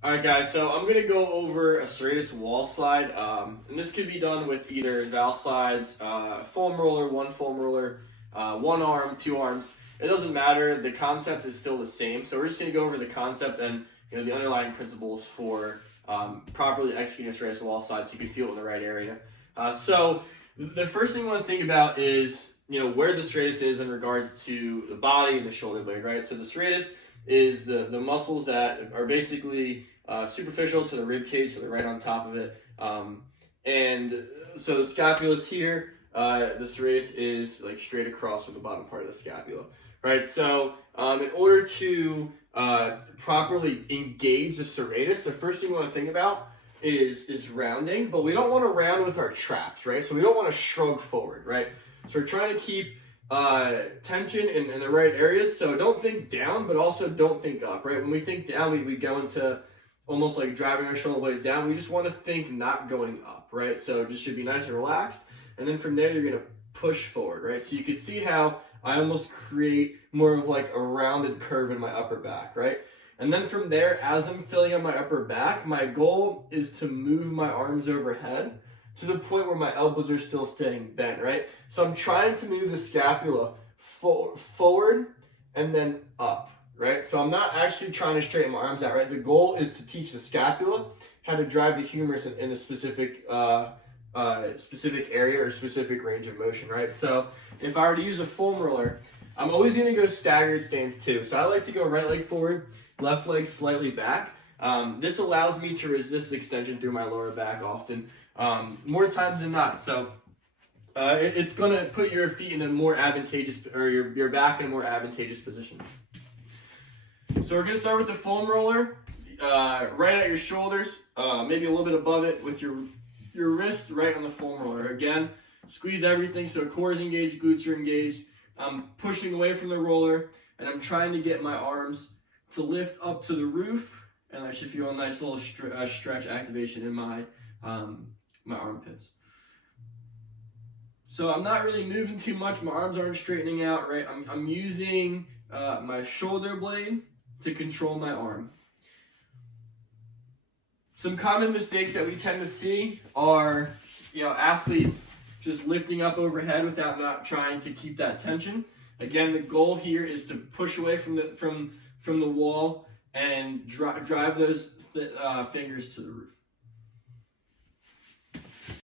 All right, guys, so I'm going to go over a Serratus wall slide, and this could be done with either valve slides, foam roller, one foam roller, one arm, two arms. It doesn't matter. The concept is still the same. So we're just going to go over the concept and the underlying principles for properly executing a Serratus wall slide so you can feel it in the right area. So the first thing you want to think about is where the Serratus is in regards to the body and the shoulder blade, right? So the Serratus is the muscles that are basically superficial to the rib cage, so they're right on top of it. And so the scapula is here. The serratus is like straight across from the bottom part of the scapula, right? So in order to properly engage the serratus, the first thing we want to think about is rounding, but we don't want to round with our traps, right? So we don't want to shrug forward, right? So we're trying to keep tension in the right areas. So don't think down, but also don't think up, right? When we think down, we go into almost like driving our shoulder blades down. We just want to think not going up, right? So it just should be nice and relaxed. And then from there, you're going to push forward, right? So you can see how I almost create more of like a rounded curve in my upper back, right? And then from there, as I'm filling up my upper back, my goal is to move my arms overhead to the point where my elbows are still staying bent, right? So I'm trying to move the scapula forward and then up, right? So I'm not actually trying to straighten my arms out, right? The goal is to teach the scapula how to drive the humerus in a specific area or specific range of motion, right? So if I were to use a foam roller, I'm always going to go staggered stance too. So I like to go right leg forward, left leg slightly back. This allows me to resist extension through my lower back often, more times than not. So it's going to put your feet in a more advantageous, or your back in a more advantageous position. So we're going to start with the foam roller, right at your shoulders, maybe a little bit above it with your wrist right on the foam roller. Again, squeeze everything so core is engaged, glutes are engaged. I'm pushing away from the roller, and I'm trying to get my arms to lift up to the roof, and I should feel a nice little stretch activation in my my armpits. So I'm not really moving too much. My arms aren't straightening out, right? I'm using my shoulder blade to control my arm. Some common mistakes that we tend to see are, athletes just lifting up overhead without not trying to keep that tension. Again, the goal here is to push away from the wall and drive those fingers to the roof.